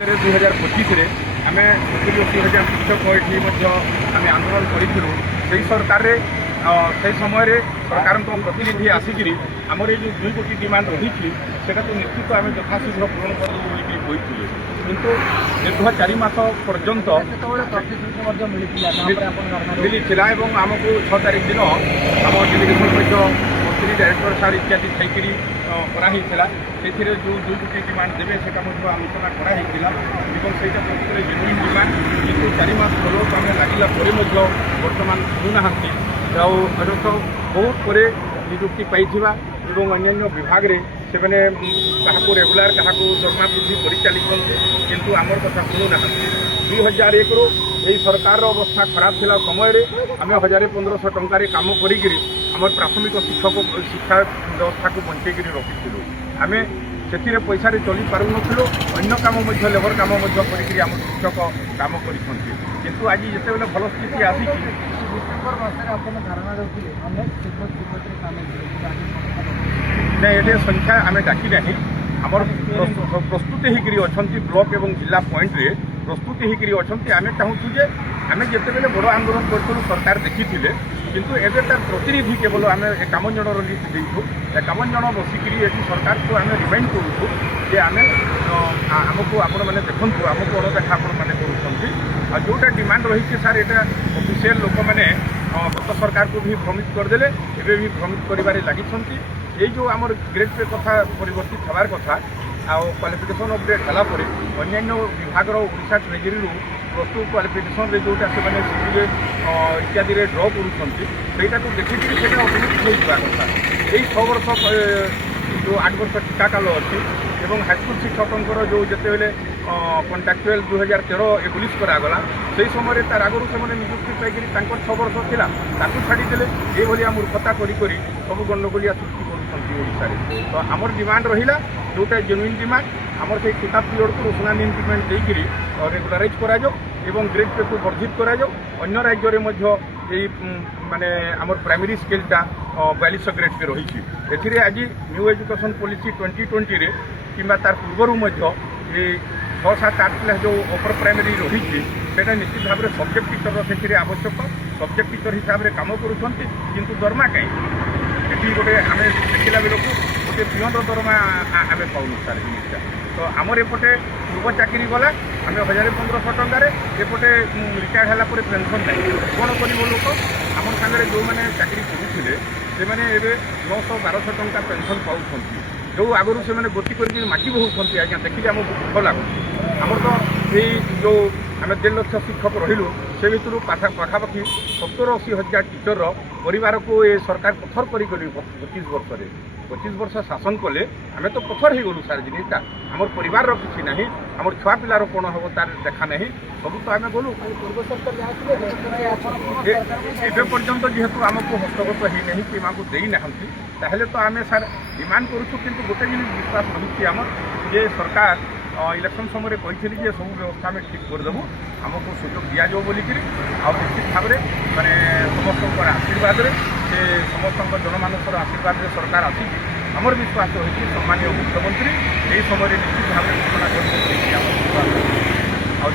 2025 आम 70-80 शिक्षक ये आम आंदोलन करूँ से सरकार से समय सरकार प्रतिनिधि आसिक आमर ये जो 2 कोटी डिमांड रही है तो निश्चित आम यथाशीघ्र पूरण करूँ किंतु दीर्घ 4 मास पर्यंत मिली आमको 6 तारीख दिन आम डेलीगेशन मंत्री डायरेक्टर सार इत्यादि थी कराइला से जो 2 कोटी डिमांड देवे से आलोचना कराइला से जेन्युइन डिमांड किंतु 4 मास फलोक आम लगे बर्तमान शुणुना अवश्य बहुत पर नियुक्ति पाई अन्य विभाग में से रेगुलार क्या दरमा वृद्धि कर चली किंतु आमर कथा शुणुना 2001 रु यही सरकार अवस्था खराब थिला समय आम 1500 टंकार काम करी आम प्राथमिक शिक्षक शिक्षा व्यवस्था को बंचेक रखी आम से पैसा चली पार नु अन्य काम लेबर काम करम शिक्षक काम किंतु आज जिते भल स्थिति आसी डिसेम्बर मसने धारणा ये संख्या आम डाकी ना आमर प्रस्तुत होकर ब्लॉक एवं जिला पॉइंट रे प्रस्तुत होकर आम चाहूँ जे आम जिते बड़ आंदोलन करूँ सरकार देखी किंतु एवं तार प्रतिनिधि केवल आम 51 जन लिस्ट देचु 51 जन बसिक सरकार को आम रिमाइंड करूँ जे आम आमको आपण मैंने देखूँ आमको अणदेखा आपण मैंने करुँच जोटा डिमांड रही सार यहाँ ऑफिशियल लोक मैंने गत सरकार को भी भ्रमित करदे एवं भी भ्रमित कर लगी ये जो आम ग्रेड पे कथा परिवर्तित हबार कथा क्वालिफिकेशन अपडेट है अन्य विभाग ओडिशा ट्रेजरी प्रस्तुत क्वालिफिकेशन जोटा से सीटी इत्यादि ड्र करा देखिए से ऑटोमेटिक कथा यही 6 वर्ष जो 8 वर्ष टीका काल अच्छी एवं हाईस्कल शिक्षकों जो जिते कंट्राक्चुआल 2013 एबोलिश करागला से समय तार आगुरी से नियुक्ति पाई 6 वर्ष था छाड़ीदे ये मूर्खता कर सब गंडगोलिया सृष्टि कर तो आमर डिमांड रहा जोटा जेन्युइन डिमांड आमर से किताब पीरियड को रोशनानी इंक्रीमेंट देकर रेगुलाराइज करा एवं ग्रेड पे को वर्धित करा अन्य राज्य में माने आमर प्राइमरी स्केलटा 4200 ग्रेड पे रही आज न्यू एजुकेशन पॉलिसी 2020 रे किंबा तार पूर्वर ये 6-7-8 क्लास जो अपर प्राइमरी रही है निश्चित भाव में सब्जेक्ट टीचर से आवश्यक सब्जेक्ट टीचर हिसाब से कम करूँ दरमा कहीं ये गोटे आम देखला बेलू गोटे पिओन दरमा आम पाऊँ सार जिनिसटा तो आमर एपटे पूर्व चाकरी गला आम 1500 टकर एपटे रिटायर्ड है पेनसन नहीं कौन कर लोक आम सागर जो मैंने चाकरी करुले से 900-1200 टंका पेनसन पाँच जो आगुरी से गोटी करके माटी बहुत आज्ञा देखिए आमको दुख लगुच आमर तो ये जो आम 1.5 लाख शिक्षक रही से भितर पाखापाखि 70-80 हज़ार टीचर परिवार को ये सरकार पथर कर 25 वर्ष शासन कले आम तो पथर हो गलु सार जिनिसटा आमर परिवार किसी ना आमर छुआ पिलार कौन हम तार देखा ना सब तो आम गलु एवं पर्यंत जेहेतु आमको हस्तगत होना कि आमको देना ताहले तो आम सार डिमांड करूँ कि गोटे जिन विश्वास रही आम ये सरकार इलेक्शन समय कही सब व्यवस्था में ठीक करदेबू आमको सुजोग दिजाव बोलिक निश्चित भाव में मानने समस्त आशीर्वाद से समस्त जनमानसर आशीर्वाद में सरकार आसी आमर विश्वास रही सम्मानीय मुख्यमंत्री यही समय निश्चित भाव में घोषणा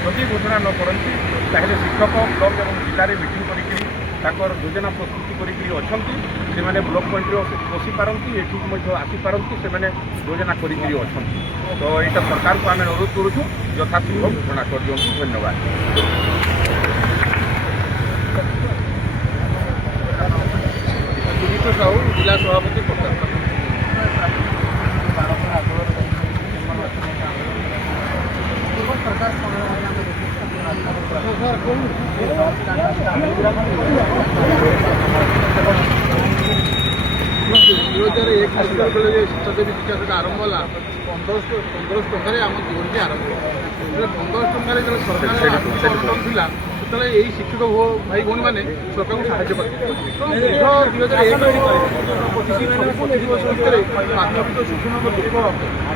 जदि घोषणा न करती ताहले शिक्षक ब्लॉक और जिले में मीटिंग कर योजना प्रस्तुति करने ब्लॉक पॉइंट बसी पारती ये आसीपारती से योजना कर तो यहाँ सरकार को आम अनुरोध करुँ यथाशीघ्र घोषणा कर दिंतु धन्यवाद। सुमित साहू जिला सभापति प्रकाश एक शिक्षक शिक्षा आरंभ है 1500 टकर आम जीवन के आरंभ 1500 टकर सरकार था यही शिक्षक भाई भौणी मैंने सरकार को साहय करते 2001 वर्ष भितर माध्यमिक शिक्षण दुख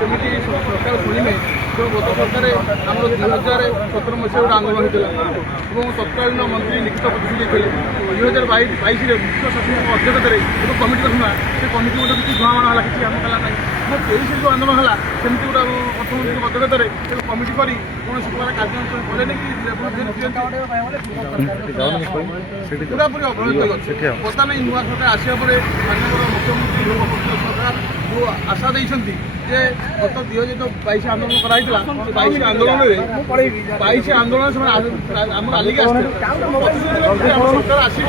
कमी सरकार शुणे तो गत सरकार आम 2017 मसीह गोटे आंदोलन होता और तत्कालीन मंत्री लिखित प्रतिश्रुति देते 2022 मुख्य सचिव अध्यक्षतार एक कमिटी गठन से कमिटी किसी धुआं किसी आम कला नहीं। ତେଇଶରେ ଯେଉଁ ଆନ୍ଦୋଳନ ହେଲା ସେମିତି ଗୋଟେ ଅର୍ଥମନ୍ତ୍ରୀଙ୍କ ଅଧ୍ୟକ୍ଷତାରେ କମିଟି କରି କୌଣସି ପ୍ରକାର କାର୍ଯ୍ୟାନୁଷ୍ଠାନ କଲେନି କି ପୁରାପୁରି ଅବହେଳିତ ଅଛି। ବର୍ତ୍ତମାନ ଏହି ନୂଆ ସରକାର ଆସିବା ପରେ ମାନ୍ୟବର ମୁଖ୍ୟମନ୍ତ୍ରୀ ଏବଂ ସରକାର ଯେଉଁ ଆଶା ଦେଇଛନ୍ତି ଯେ ଗତ 2022 ଆନ୍ଦୋଳନ କରାଯାଇଥିଲା ସେ 22 ଆନ୍ଦୋଳନରେ ସେମାନେ ଆମର ଆଲିକି ଆସିଥିଲେ ଆମ ସରକାର ଆସିବ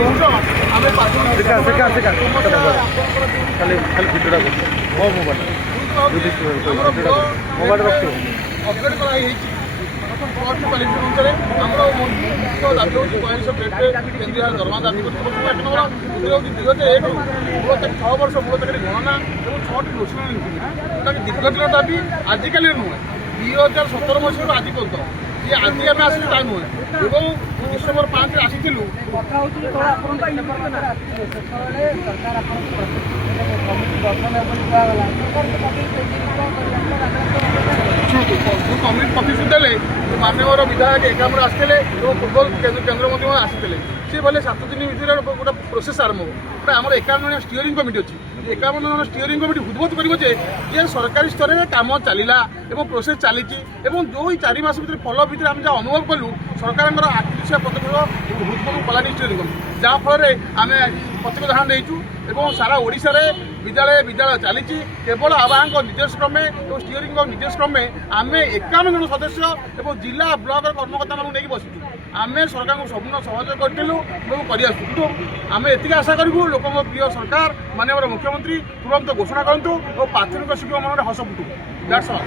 ନିଶ୍ଚୟ ଆମେ ଅପଗ୍ରେଡ୍ କରାଯାଇଛି କ୍ୱାଲିଫିକେସନ ଅନୁସାରେ ଆମର ମୁଖ୍ୟ ଦାବି ହେଉଛି 42 ବେଡ୍ରେ କେନ୍ଦ୍ରୀୟ ଦରମା ଦାବି କରୁଛି। 2001 6 ବର୍ଷ ମୂଳ ଚାକିରି ଗଣନା ଏବଂ 6ଟି ଘୋଷଣା ନୀତି ଯେଉଁଟାକି ଦୀର୍ଘଦିନ ଦାବି ଆଜିକାଲି ନୁହେଁ 2017 ମସିହାରୁ ଆଜି ପର୍ଯ୍ୟନ୍ତ ଯେ ଆଜି ଆମେ ଆସିଛୁ ତା ନୁହେଁ ଏବଂ ଡିସେମ୍ବର 5ରେ ଆସିଥିଲୁ। କଥା ହେଉଛି ଯେତେବେଳେ ଆପଣଙ୍କ ସେତେବେଳେ ସରକାର ଆପଣଙ୍କୁ ଗଠନ ବୋଲି କୁହାଗଲା ଯେଉଁ କମିଟି ପ୍ରତିଶ୍ରୁତି ଦେଲେ ମାନ୍ୟବର ବିଧାୟକ ଏକାମରେ ଆସିଥିଲେ ଏବଂ ପୂର୍ବରୁ କେନ୍ଦ୍ରମନ୍ତ୍ରୀ ଆସିଥିଲେ ସେ ବୋଲେ 7 ଦିନ ଭିତରେ ଗୋଟେ ପ୍ରୋସେସ୍ ଆରମ୍ଭ ହେବ। ଗୋଟେ ଆମର 51 ଜଣିଆ ଷ୍ଟିଅରିଂ କମିଟି ଅଛି। 51 ଜଣ ଷ୍ଟିଅରିଂ କମିଟି ହୃଦବୋଧ କରିବ ଯେ ସରକାରୀ ସ୍ତରରେ କାମ ଚାଲିଲା ଏବଂ ପ୍ରୋସେସ୍ ଚାଲିଛି ଏବଂ ଯେଉଁ 4 ମାସ ଭିତରେ ଫଲୋ ଭିତରେ ଆମେ ଯାହା ଅନୁଭବ କଲୁ ସରକାରଙ୍କର ଆଖିଦୃଶିଆ ପଦକ୍ଷେପ ହୃଦବୋଧ କଲାନି ଷ୍ଟିଅରିଂ କମିଟି, ଯାହାଫଳରେ ଆମେ ପ୍ରତ୍ୟେକ ଧାରଣା ଦେଇଛୁ ଏବଂ ସାରା ଓଡ଼ିଶାରେ ବିଦ୍ୟାଳୟ ଚାଲିଛି। କେବଳ ଆବାହଙ୍କ ନିର୍ଦ୍ଦେଶ କ୍ରମେ ଏବଂ ଷ୍ଟିଅରିଂଙ୍କ ନିର୍ଦ୍ଦେଶ କ୍ରମେ ଆମେ 51 ଜଣ ସଦସ୍ୟ ଏବଂ ଜିଲ୍ଲା ବ୍ଲକର କର୍ମକର୍ତ୍ତାମାନଙ୍କୁ ନେଇକି ବସିଛୁ। ଆମେ ସରକାରଙ୍କୁ ସମ୍ପୂର୍ଣ୍ଣ ସହଯୋଗ କରିଥିଲୁ ଏବଂ କରିଆସୁଛୁ। କିନ୍ତୁ ଆମେ ଏତିକି ଆଶା କରିବୁ ଲୋକଙ୍କ ପ୍ରିୟ ସରକାର ମାନ୍ୟବର ମୁଖ୍ୟମନ୍ତ୍ରୀ ତୁରନ୍ତ ଘୋଷଣା କରନ୍ତୁ ଓ ପ୍ରାଥମିକ ଶିକ୍ଷକ ମନରେ ହସ ଫୁଟୁ। That's all.